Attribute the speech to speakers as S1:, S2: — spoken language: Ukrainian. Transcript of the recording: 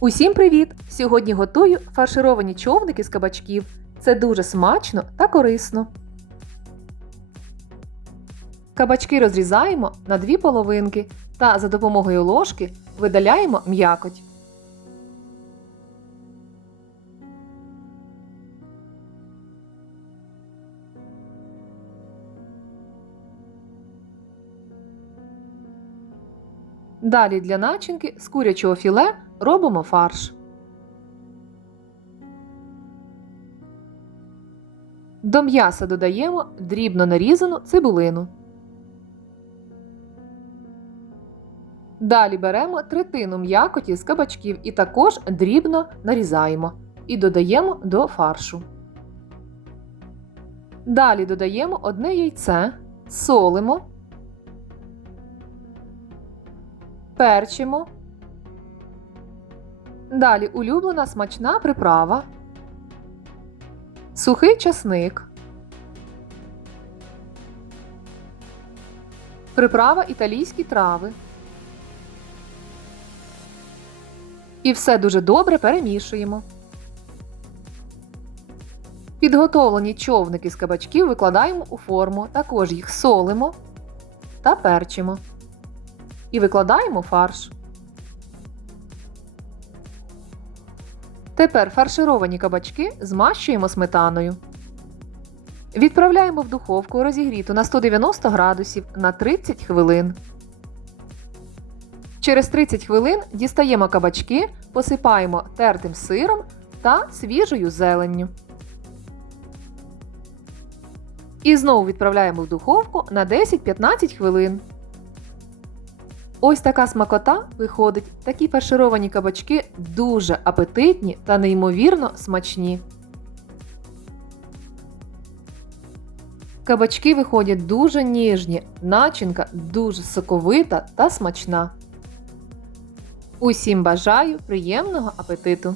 S1: Усім привіт! Сьогодні готую фаршировані човники з кабачків. Це дуже смачно та корисно. Кабачки розрізаємо на дві половинки та за допомогою ложки видаляємо м'якоть. Далі для начинки з курячого філе робимо фарш. До м'яса додаємо дрібно нарізану цибулину. Далі беремо третину м'якоті з кабачків і також дрібно нарізаємо і додаємо до фаршу. Далі додаємо одне яйце, солимо, перчимо. Далі улюблена смачна приправа, сухий часник, приправа італійські трави. І все дуже добре перемішуємо. Підготовлені човники з кабачків викладаємо у форму, також їх солимо та перчимо. І викладаємо фарш. Тепер фаршировані кабачки змащуємо сметаною. Відправляємо в духовку розігріту на 190 градусів на 30 хвилин. Через 30 хвилин дістаємо кабачки, посипаємо тертим сиром та свіжою зеленню. І знову відправляємо в духовку на 10-15 хвилин. Ось така смакота виходить. Такі фаршировані кабачки дуже апетитні та неймовірно смачні. Кабачки виходять дуже ніжні, начинка дуже соковита та смачна. Усім бажаю приємного апетиту!